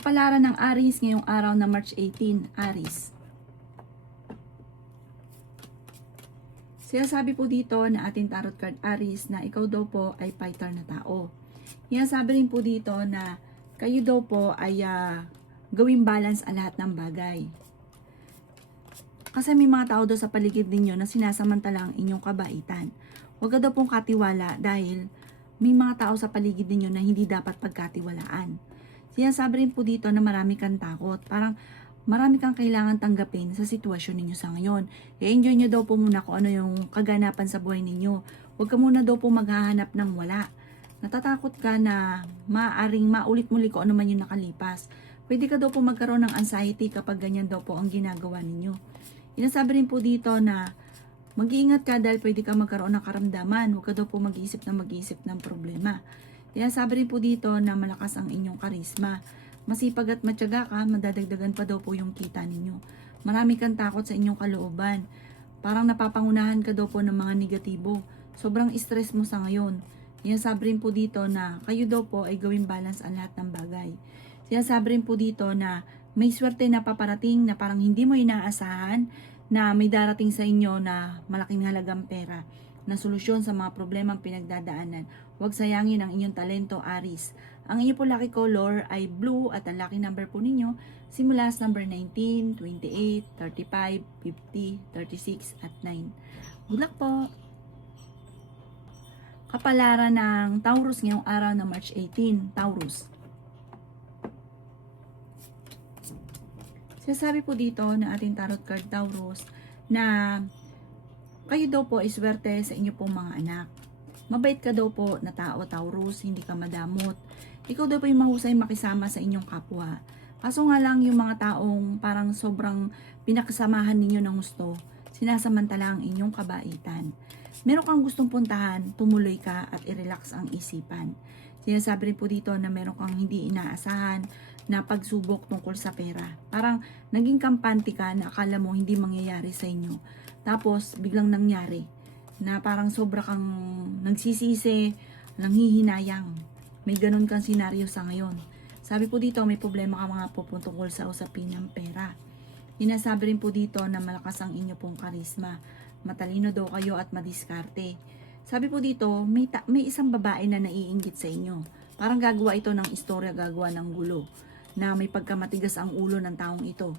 Kapalaran ng Aries ngayong araw na March 18, Aries. Sinasabi po dito na ating tarot card Aries na ikaw daw po ay fighter na tao. Sinasabi rin po dito na kayo daw po ay gawing balance ang lahat ng bagay. Kasi may mga tao daw sa paligid ninyo na sinasamantala ang inyong kabaitan. Huwag ka daw pong katiwala dahil may mga tao sa paligid ninyo na hindi dapat pagkatiwalaan. Sinasabi rin po dito na marami kang takot. Parang marami kang kailangan tanggapin sa sitwasyon ninyo sa ngayon. I-enjoy nyo daw po muna kung ano yung kaganapan sa buhay ninyo. Huwag ka muna daw po maghahanap ng wala. Natatakot ka na maaaring maulit muli kung ano man yung nakalipas. Pwede ka daw po magkaroon ng anxiety kapag ganyan daw po ang ginagawa ninyo. Sinasabi rin po dito na mag-iingat ka dahil pwede ka magkaroon ng karamdaman. Huwag ka daw po mag-iisip ng problema. Kaya sabi rin po dito na malakas ang inyong karisma. Masipag at matyaga ka, madadagdagan pa daw po yung kita ninyo. Marami kang takot sa inyong kalooban. Parang napapangunahan ka daw po ng mga negatibo. Sobrang stress mo sa ngayon. Sinasabi rin po dito na kayo daw po ay gawing balance ang lahat ng bagay. Sinasabi rin po dito na may swerte na paparating na parang hindi mo inaasahan na may darating sa inyo na malaking halagang pera na solusyon sa mga problemang pinagdadaanan. Huwag sayangin ang inyong talento, Aries. Ang inyong po lucky color ay blue at ang lucky number po ninyo simula sa number 19, 28, 35, 50, 36 at 9. Good luck po! Kapalaran ng Taurus ngayong araw na March 18, Taurus. Sinasabi po dito na ating tarot card Taurus na kayo daw po ay swerte sa inyo pong mga anak. Mabait ka daw po na tao, Taurus, hindi ka madamot. Ikaw daw po yung mahusay makisama sa inyong kapwa. Kaso nga lang yung mga taong parang sobrang pinakasamahan ninyo ng gusto, sinasamantala ang inyong kabaitan. Meron kang gustong puntahan, tumuloy ka at i-relax ang isipan. Sinasabi rin po dito na meron kang hindi inaasahan na pagsubok tungkol sa pera. Parang naging kampante ka na akala mo hindi mangyayari sa inyo. Tapos biglang nangyari na parang sobra kang nagsisisi, nanghihinayang. May ganun kang senaryo sa ngayon. Sabi po dito may problema ka mga po tungkol sa usapin ng pera. Sinasabi rin po dito na malakas ang inyo pong karisma. Matalino daw kayo at madiskarte. Sabi po dito, may isang babae na naiinggit sa inyo. Parang gagawa ito ng istorya, gagawa ng gulo. Na may pagkamatigas ang ulo ng taong ito.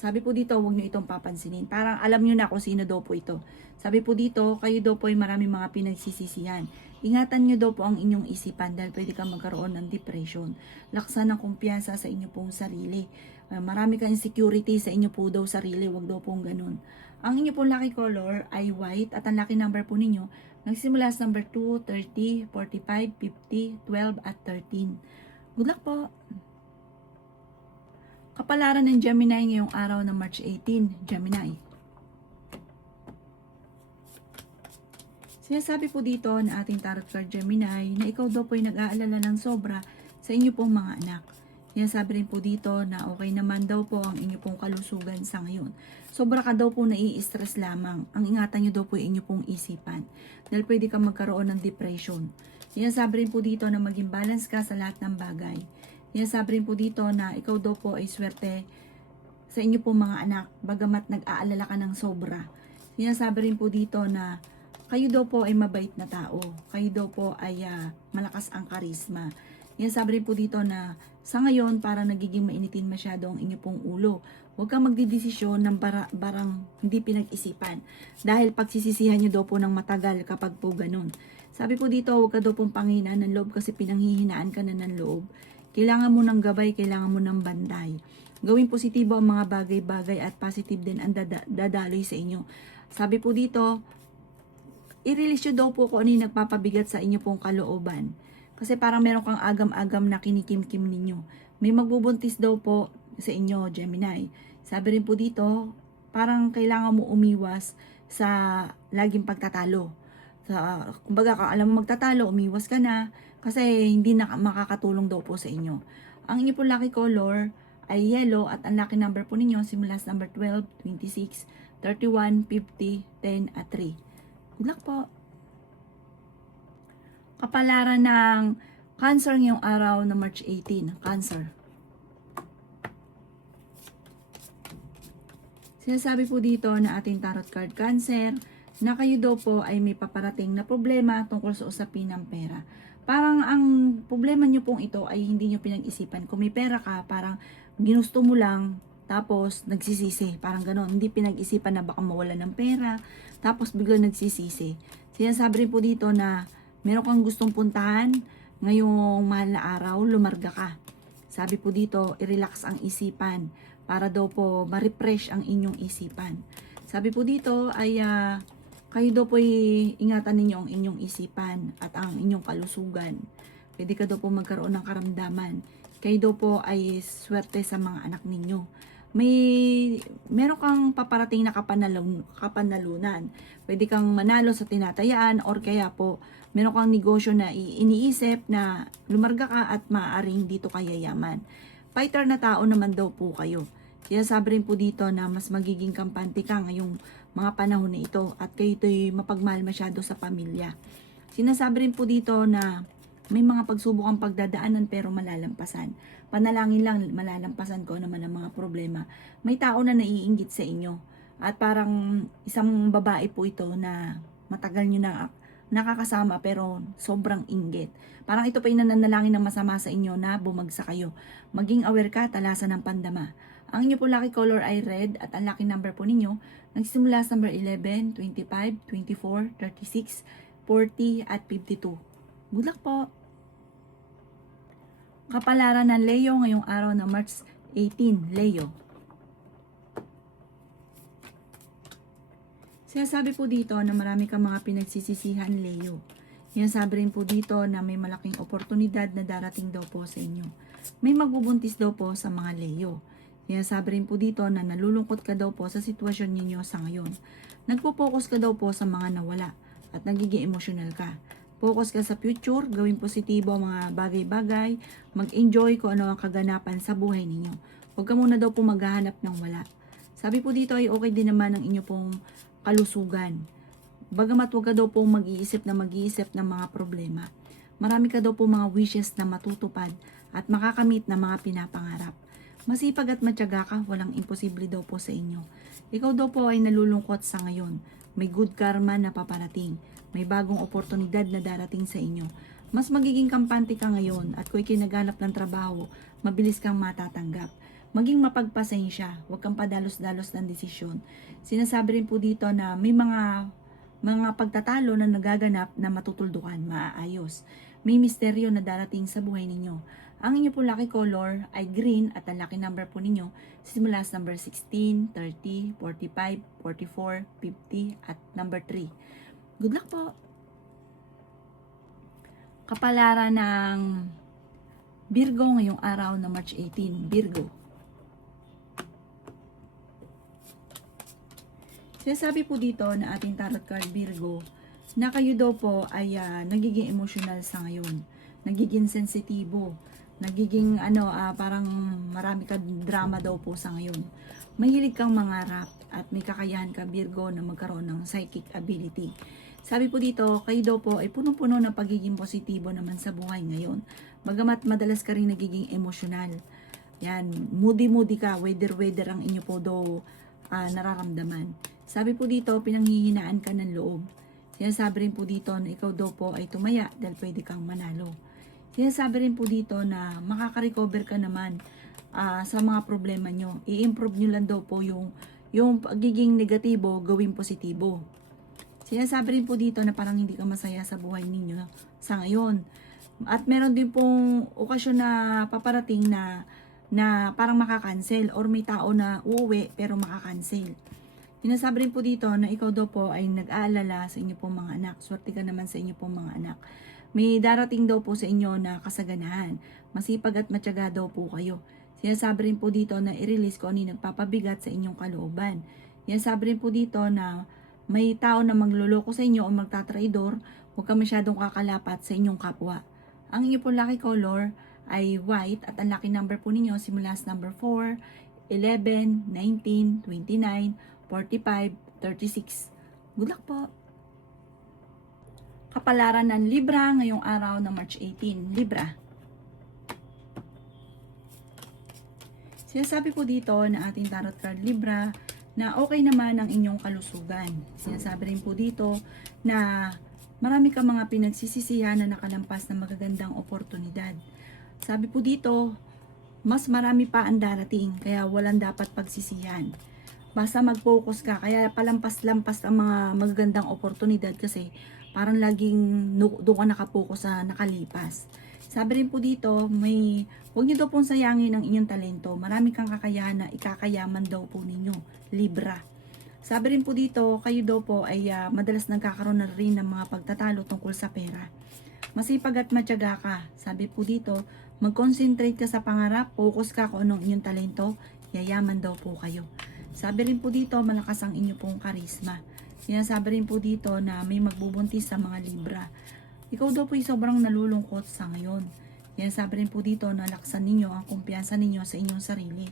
Sabi po dito, huwag nyo itong papansinin. Parang alam nyo na kung sino daw po ito. Sabi po dito, kayo daw po ay maraming mga pinagsisisihan. Ingatan nyo daw po ang inyong isipan dahil pwede kang magkaroon ng depression. Laksan ng kumpiyansa sa inyo pong sarili. Marami kang insecurity sa inyo po daw sarili, huwag daw pong ganun. Ang inyo pong lucky color ay white at ang lucky number po ninyo nagsimula sa number 2, 30, 45, 50, 12 at 13. Good luck po! Kapalaran ng Gemini ngayong araw ng March 18, Gemini. Sinasabi po dito na ating tarot card Gemini na ikaw daw po ay nag-aalala ng sobra sa inyo pong mga anak. Sinasabi rin po dito na okay naman daw po ang inyo pong kalusugan sa ngayon. Sobra ka daw po nai-stress lamang. Ang ingatan nyo daw po ay inyo pong isipan. Dahil pwede kang magkaroon ng depression. Sinasabi rin po dito na maging balance ka sa lahat ng bagay. Sinasabi rin po dito na ikaw daw po ay swerte sa inyo pong mga anak. Bagamat nag-aalala ka ng sobra. Sinasabi rin po dito na kayo daw po ay mabait na tao. Kayo daw po ay malakas ang karisma. Sinasabi rin po dito na sa ngayon parang nagiging mainitin masyado ang inyo pong ulo. Huwag kang magdidesisyon ng barang hindi pinag-isipan. Dahil pagsisisihan nyo daw po ng matagal kapag po ganun. Sabi po dito, huwag ka daw pong panghinaan ng loob kasi pinanghihinaan ka na ng loob. Kailangan mo ng gabay, kailangan mo ng banday. Gawing positibo ang mga bagay-bagay at positive din ang dadaloy sa inyo. Sabi po dito, i-release nyo daw po kung ano yung nagpapabigat sa inyo pong kalooban. Kasi parang meron kang agam-agam na kinikim-kim ninyo. May magbubuntis daw po sa inyo, Gemini. Sabi rin po dito, parang kailangan mo umiwas sa laging pagtatalo. Kumbaga, alam mo magtatalo, umiwas ka na. Kasi hindi na makakatulong daw po sa inyo. Ang inyo po lucky color ay yellow at ang lucky number po ninyo simula sa number 12, 26, 31, 50, 10 at 3. Good luck po! Kapalaran ng Cancer ngayong araw na March 18, Cancer. Sinasabi po dito na ating tarot card Cancer na kayo daw po ay may paparating na problema tungkol sa usapin ng pera. Parang ang problema nyo pong ito ay hindi nyo pinag-isipan. Kung may pera ka, parang ginusto mo lang, tapos nagsisisi. Parang ganon. Hindi pinag-isipan na baka mawala ng pera, tapos bigla nagsisisi. Sinasabi rin po dito na meron kang gustong puntahan, ngayong mahal na araw, lumarga ka. Sabi po dito, i-relax ang isipan para daw po ma-refresh ang inyong isipan. Sabi po dito ay kayo daw po ingatan ninyo ang inyong isipan at ang inyong kalusugan. Pwede ka daw po magkaroon ng karamdaman. Kayo daw po ay swerte sa mga anak ninyo. Meron kang paparating na kapanalunan. Pwede kang manalo sa tinatayaan or kaya po meron kang negosyo na iniisip na lumarga ka at maaaring dito kaya yaman. Fighter na tao naman daw po kayo. Kaya sabi rin po dito na mas magiging kampante ka ngayong mga panahon na ito at kayo ito'y mapagmahal masyado sa pamilya. Sinasabi rin po dito na may mga pagsubok ang pagdadaanan pero malalampasan. Panalangin lang malalampasan ko naman ang mga problema. May tao na naiinggit sa inyo at parang isang babae po ito na matagal nyo na nakakasama pero sobrang inggit. Parang ito pa yung nananalangin ng masama sa inyo na bumagsak kayo. Maging aware ka, talasan ng pandama. Ang inyo po lucky color ay red at ang lucky number po ninyo nagsimula sa number 11, 25, 24, 36, 40 at 52. Good luck po! Kapalaran ng Leo ngayong araw ng March 18, Leo. Sinasabi po dito na marami kang mga pinagsisisihan, Leo. Sinasabi rin po dito na may malaking oportunidad na darating daw po sa inyo. May magbubuntis daw po sa mga Leo. Sinasabi rin po dito na nalulungkot ka daw po sa sitwasyon ninyo sa ngayon. Nagpo-focus ka daw po sa mga nawala at nagiging emotional ka. Focus ka sa future, gawin positibo ang mga bagay-bagay, mag-enjoy kung ano ang kaganapan sa buhay ninyo. Huwag ka muna daw po maghahanap ng wala. Sabi po dito ay okay din naman ang inyo pong kalusugan. Bagamat huwag ka daw po mag-iisip ng mga problema. Marami ka daw po mga wishes na matutupad at makakamit na mga pinapangarap. Masipag at matyaga ka, walang imposible daw po sa inyo. Ikaw daw po ay nalulungkot sa ngayon. May good karma na paparating. May bagong oportunidad na darating sa inyo. Mas magiging kampante ka ngayon at kung ikinaganap ng trabaho, mabilis kang matatanggap. Maging mapagpasensya, huwag kang padalos-dalos ng desisyon. Sinasabi rin po dito na may mga pagtatalo na nagaganap na matutuldukan, maaayos. May misteryo na darating sa buhay ninyo. Ang inyo po lucky color ay green at ang lucky number po ninyo simula sa number 16, 30, 45, 44, 50 at number 3. Good luck po! Kapalaran ng Virgo ngayong araw na March 18, Virgo. Sinasabi po dito na ating tarot card Virgo na kayo daw po ay nagiging emotional sa ngayon. Nagiging sensitibo. Nagiging parang marami ka drama daw po sa ngayon. Mahilig kang mangarap at may kakayahan ka Virgo na magkaroon ng psychic ability. Sabi po dito, kayo daw po ay punong-puno ng pagiging positibo naman sa buhay ngayon. Bagamat madalas ka rin nagiging emotional. Yan, moody ka, weather ang inyo po daw nararamdaman. Sabi po dito, pinanghihinaan ka ng loob. Sinasabi rin po dito na ikaw daw po ay tumaya dahil pwede kang manalo. Sinasabi rin po dito na makaka-recover ka naman sa mga problema nyo. I-improve nyo lang daw po yung pagiging negatibo, gawing positibo. Sinasabi rin po dito na parang hindi ka masaya sa buhay ninyo sa ngayon. At meron din pong okasyon na paparating na parang makakancel or may tao na uuwi pero makakancel. Sinasabi rin po dito na ikaw daw po ay nag-aalala sa inyo pong mga anak. Swerte ka naman sa inyo pong mga anak. May darating daw po sa inyo na kasaganahan. Masipag at matyaga daw po kayo. Sinasabi rin po dito na i-release ko ano yung nagpapabigat sa inyong kalooban. Sinasabi rin po dito na may tao na magluloko sa inyo o magtatraidor, huwag ka masyadong kakalapat sa inyong kapwa. Ang inyo po lucky color ay white at ang lucky number po ninyo simula sa number 4, 11, 19, 29, 45, 36. Good luck po! Kapalaran ng Libra ngayong araw ng March 18, Libra. Sinasabi po dito na ating tarot card Libra na okay naman ang inyong kalusugan. Sinasabi rin po dito na marami kang mga pinagsisisihan na nakalampas na magagandang oportunidad. Sabi po dito, mas marami pa ang darating, kaya walang dapat pagsisihan. Basta mag-focus ka, kaya palampas-lampas ang mga magagandang oportunidad kasi parang laging doon ka nakapokus sa nakalipas. Sabi rin po dito, huwag niyo daw pong sayangin ang inyong talento. Marami kang kakayahan na ikakayaman daw po ninyo. Libra. Sabi rin po dito, kayo daw po ay madalas nagkakaroon na rin ng mga pagtatalo tungkol sa pera. Masipag at matyaga ka. Sabi po dito, mag-concentrate ka sa pangarap, focus ka kung anong inyong talento, yayaman daw po kayo. Sabi rin po dito, malakas ang inyo pong karisma. Sinasabi rin po dito na may magbubuntis sa mga Libra. Ikaw daw po ay sobrang nalulungkot sa ngayon. Sinasabi rin po dito na laksan ninyo ang kumpiyansa ninyo sa inyong sarili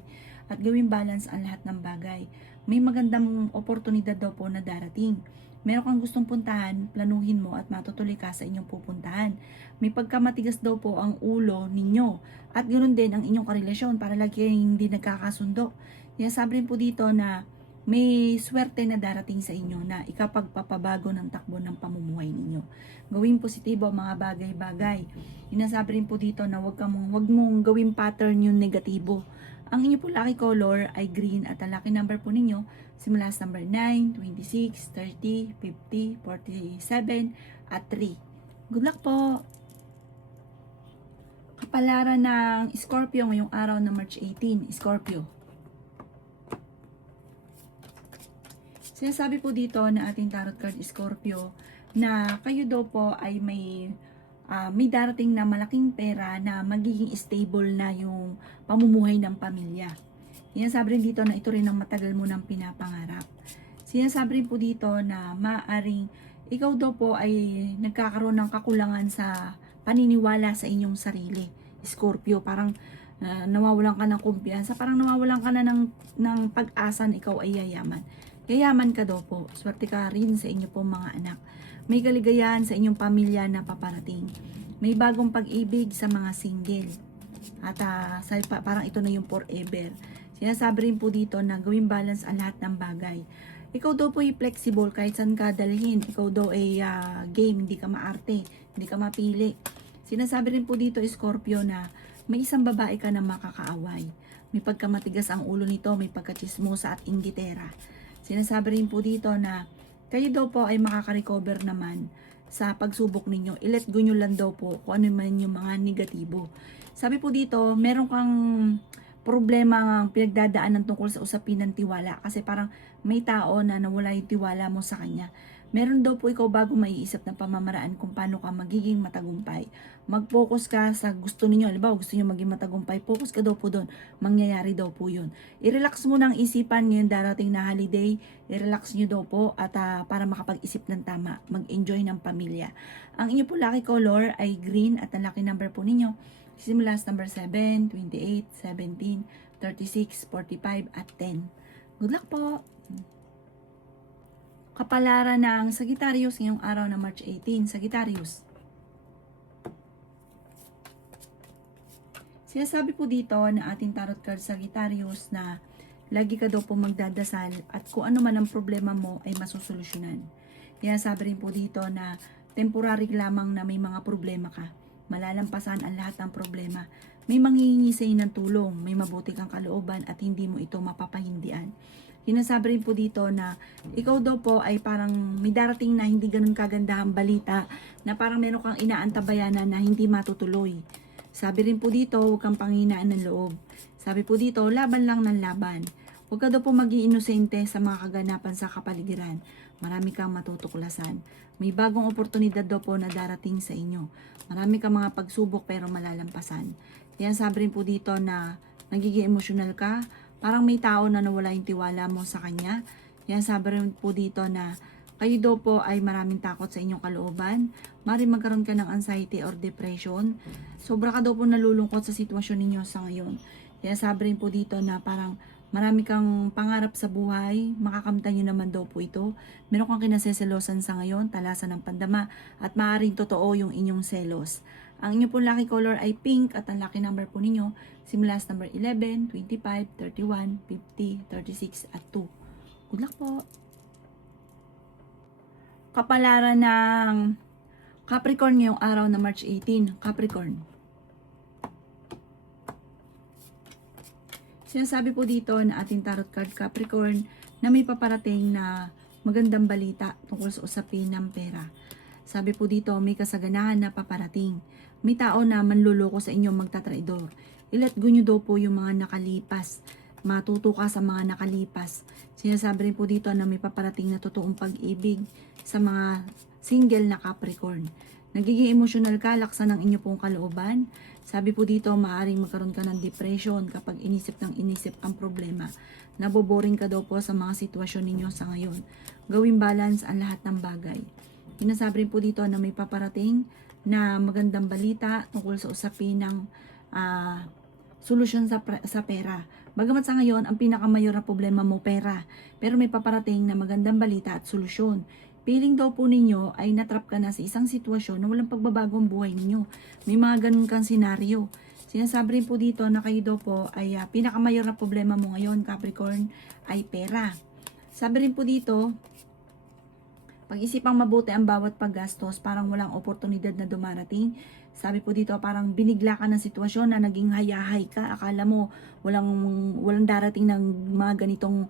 at gawing balance ang lahat ng bagay. May magandang oportunidad daw po na darating. Meron kang gustong puntahan, planuhin mo at matutuloy ka sa inyong pupuntahan. May pagkamatigas daw po ang ulo ninyo at ganoon din ang inyong karelasyon para lagi hindi nagkakasundo. Sinasabi rin po dito na may swerte na darating sa inyo na ikapagpapabago ng takbo ng pamumuhay ninyo. Gawing positibo ang mga bagay-bagay. Sinasabi rin po dito na wag mong gawing pattern yung negatibo. Ang inyo po lucky color ay green at ang lucky number po ninyo simula sa number 9, 26, 30, 50, 47 at 3. Good luck po! Kapalaran ng Scorpio ngayong araw na March 18, Scorpio. Sinasabi po dito na ating tarot card Scorpio na kayo daw po ay may darating na malaking pera na magiging stable na yung pamumuhay ng pamilya. Sinasabi rin dito na ito rin ang matagal mo nang pinapangarap. Sinasabi rin po dito na maaring ikaw daw po ay nagkakaroon ng kakulangan sa paniniwala sa inyong sarili. Scorpio, parang nawawalan ka ng kumpiyansa, parang nawawalan ka na ng pag-asa na ikaw ay yayaman. Yayaman ka daw po. Swerte ka rin sa inyo po mga anak. May kaligayahan sa inyong pamilya na paparating. May bagong pag-ibig sa mga single. At parang ito na yung forever. Sinasabi rin po dito na gawing balance ang lahat ng bagay. Ikaw daw po ay flexible kahit saan ka dalhin. Ikaw daw ay game, hindi ka maarte, hindi ka mapili. Sinasabi rin po dito Scorpio na may isang babae ka na makakaaway. May pagkamatigas ang ulo nito, may pagkachismosa at inggitera. Sinasabi rin po dito na kayo daw po ay makaka-recover naman sa pagsubok ninyo. I-let go nyo lang daw po kung ano man yung mga negatibo. Sabi po dito, meron kang problema ang pinagdadaanan tungkol sa usapin ng tiwala. Kasi parang may tao na nawala yung tiwala mo sa kanya. Meron daw po ikaw bago maiisip ng pamamaraan kung paano ka magiging matagumpay. Mag-focus ka sa gusto ninyo. Halimbawa, gusto niyo maging matagumpay. Focus ka daw po doon. Mangyayari daw po yun. I-relax mo ng isipan ngayon darating na holiday. I-relax nyo daw po at para makapag-isip ng tama. Mag-enjoy ng pamilya. Ang inyo po lucky color ay green at ang lucky number po ninyo simula sa number 7, 28, 17, 36, 45 at 10. Good luck po! Kapalaran ng Sagittarius ngayong araw na March 18. Sagittarius. Sinasabi po dito na ating tarot card Sagittarius na lagi ka daw po magdadasal at kung ano man ang problema mo ay masusolusyonan. Kaya sabi rin po dito na temporary lamang na may mga problema ka. Malalampasan ang lahat ng problema. May manghihingi sa ng tulong, may mabuti kang kalooban at hindi mo ito mapapahindian. Sinasabi rin po dito na ikaw daw po ay parang may darating na hindi ganun kagandahang balita na parang meron kang inaantabayanan na hindi matutuloy. Sabi rin po dito, huwag kang panghinaan ng loob. Sabi po dito, laban lang ng laban. Huwag ka daw po maging inosente sa mga kaganapan sa kapaligiran. Marami kang matutuklasan. May bagong oportunidad daw po na darating sa inyo. Marami kang mga pagsubok pero malalampasan. Yan sabi rin po dito na nagiging emosyonal ka. Parang may tao na nawala yung tiwala mo sa kanya. Yan sabi rin po dito na kayo daw po ay maraming takot sa inyong kalooban. Maaaring magkaroon ka ng anxiety or depression. Sobra ka daw po nalulungkot sa sitwasyon ninyo sa ngayon. Kaya sabi rin po dito na parang marami kang pangarap sa buhay. Makakamtan nyo naman daw po ito. Meron kang kinaseselosan sa ngayon, talasan ng pandama. At maaaring totoo yung inyong selos. Ang inyo po lucky color ay pink at ang lucky number po ninyo simula sa number 11, 25, 31, 50, 36 at 2. Good luck po. Kapalaran ng Capricorn ngayong araw na March 18. Capricorn. Sinasabi po dito na ating tarot card Capricorn na may paparating na magandang balita tungkol sa usapin ng pera. Sabi po dito, may kasaganahan na paparating. May tao na manluloko sa inyo, magtatraidor. I-let go nyo daw po yung mga nakalipas. Matuto ka sa mga nakalipas. Sinasabi rin po dito na may paparating na totoong pag-ibig sa mga single na Capricorn. Nagiging emotional ka, laksan ng inyo pong kalooban. Sabi po dito, maaaring magkaroon ka ng depression kapag inisip ang problema. Naboboring ka daw po sa mga sitwasyon ninyo sa ngayon. Gawing balance ang lahat ng bagay. Sinasabi rin po dito na may paparating na magandang balita tungkol sa usapin ng solusyon sa pera. Bagamat sa ngayon, ang pinakamayor na problema mo pera. Pero may paparating na magandang balita at solusyon. Feeling daw po ninyo ay natrap ka na sa isang sitwasyon na walang pagbabago ang buhay ninyo. May mga ganun kang senaryo. Sinasabi rin po dito na kayo daw po ay pinakamayor na problema mo ngayon, Capricorn, ay pera. Sabi rin po dito, pag-isipang mabuti ang bawat paggastos, parang walang oportunidad na dumarating. Sabi po dito, parang binigla ka ng sitwasyon na naging hayahay ka. Akala mo walang darating ng mga ganitong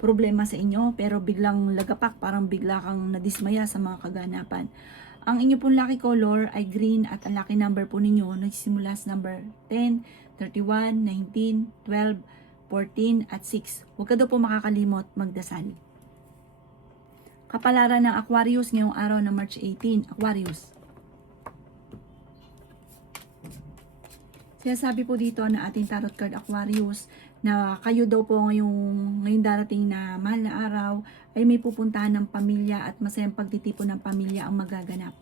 problema sa inyo, pero biglang lagapak, parang bigla kang nadismaya sa mga kaganapan. Ang inyo pong lucky color ay green at ang lucky number po ninyo nagsisimula sa number 10, 31, 19, 12, 14 at 6. Huwag ka daw po makakalimot magdasal. Kapalaran ng Aquarius ngayong araw na March 18. Aquarius. Sinasabi po dito na ating tarot card Aquarius na kayo daw po ngayong darating na mahal na araw ay may pupuntahan ng pamilya at masayang pagtitipon ng pamilya ang magaganap.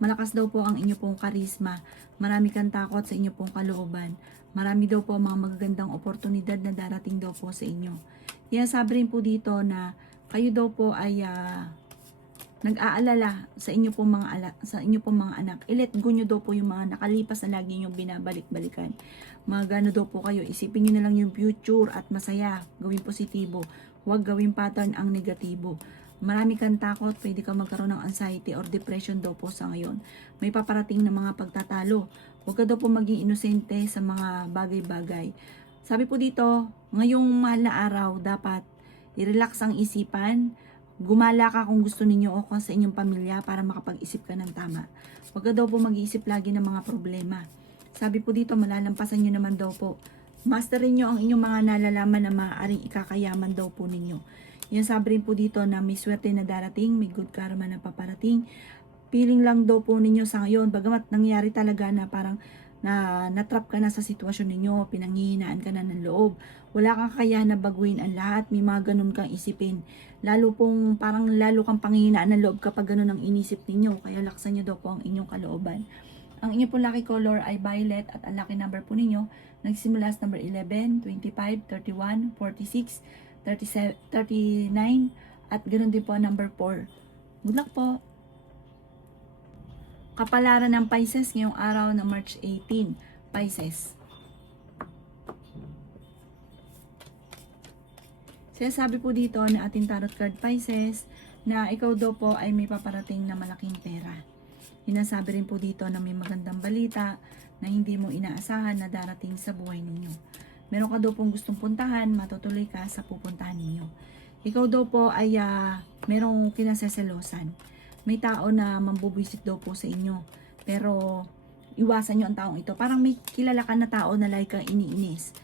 Malakas daw po ang inyo pong karisma. Marami kang takot sa inyo pong kalooban. Marami daw po mga magagandang oportunidad na darating daw po sa inyo. Sinasabi rin po dito na kayo daw po ay nag-aalala sa inyo pong mga anak. I-let go nyo daw po yung mga nakalipas na lagi nyo binabalik-balikan. Magano daw po kayo, isipin nyo na lang yung future at masaya, gawing positibo. Huwag gawing pattern ang negatibo. Marami kang takot, pwede ka magkaroon ng anxiety or depression daw po sa ngayon. May paparating na mga pagtatalo. Huwag ka daw po maging inosente sa mga bagay-bagay. Sabi po dito, ngayong mahal na araw, dapat i-relax ang isipan. Gumala ka kung gusto ninyo o kung sa inyong pamilya para makapag-isip ka ng tama. Huwag ka daw po mag-iisip lagi ng mga problema. Sabi po dito, malalampasan nyo naman daw po. Masterin nyo ang inyong mga nalalaman na maaaring ikakayaman daw po ninyo. Yan sabi rin po dito na may swerte na darating, may good karma na paparating. Feeling lang daw po ninyo sa ngayon, bagamat nangyari talaga na parang natrap ka na sa sitwasyon ninyo, pinanghihinaan ka na ng loob. Wala kang kaya na baguhin ang lahat, may mga ganun kang isipin. Lalo kang panghihinaan ng loob kapag ganun ang inisip ninyo, kaya laksan nyo daw po ang inyong kalooban. Ang inyong pong lucky color ay violet at ang lucky number po ninyo nagsimula sa number 11, 25, 31, 46, 37, 39 at ganoon din po ang number 4. Good luck po! Kapalaran ng Pisces ngayong araw na March 18. Pisces. Sinasabi po dito na ating tarot card Pisces na ikaw daw po ay may paparating na malaking pera. Sinasabi rin po dito na may magandang balita na hindi mo inaasahan na darating sa buhay ninyo. Meron ka daw pong gustong puntahan, matutuloy ka sa pupuntahan ninyo. Ikaw daw po ay merong kinaseselosan. May tao na mambubuisit daw po sa inyo. Pero iwasan nyo ang taong ito. Parang may kilala ka na tao na like kang iniinis.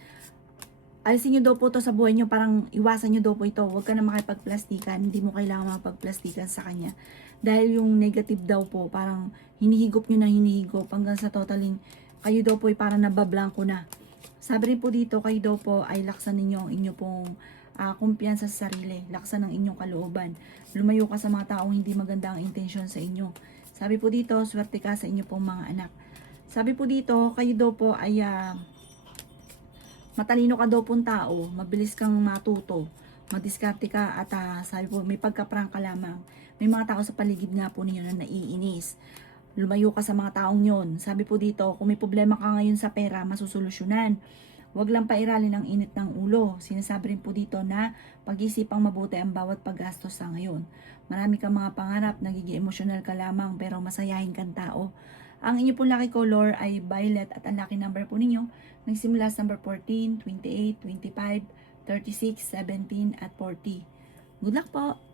Alisin nyo daw po to sa buhay nyo. Parang iwasan nyo daw po ito. Huwag ka na makipagplastikan. Hindi mo kailangan makipagplastikan sa kanya. Dahil yung negative daw po, parang hinihigop nyo na hinihigop. Hanggang sa totaling, kayo daw po ay parang nabablanko na. Sabi rin po dito, kayo daw po ay laksan ninyo ang inyo pong kumpiyansa sa sarili, laksan ng inyong kalooban. Lumayo ka sa mga taong hindi maganda ang intensyon sa inyo. Sabi po dito, swerte ka sa inyo pong mga anak. Sabi po dito, kayo daw po ay matalino ka daw pong tao, mabilis kang matuto, madiskarte ka at sabi po, may pagkaprangka lamang. May mga tao sa paligid nga po ninyo na naiinis. Lumayo ka sa mga taong yon. Sabi po dito, kung may problema ka ngayon sa pera, masusolusyonan. Huwag lang pairalin ng init ng ulo. Sinasabi rin po dito na pag-isipang mabuti ang bawat paggastos sa ngayon. Marami kang mga pangarap, nagiging emosyonal ka lamang pero masayahin kang tao. Ang inyo pong lucky color ay violet at ang lucky number po ninyo nagsimula sa number 14, 28, 25, 36, 17 at 40. Good luck po!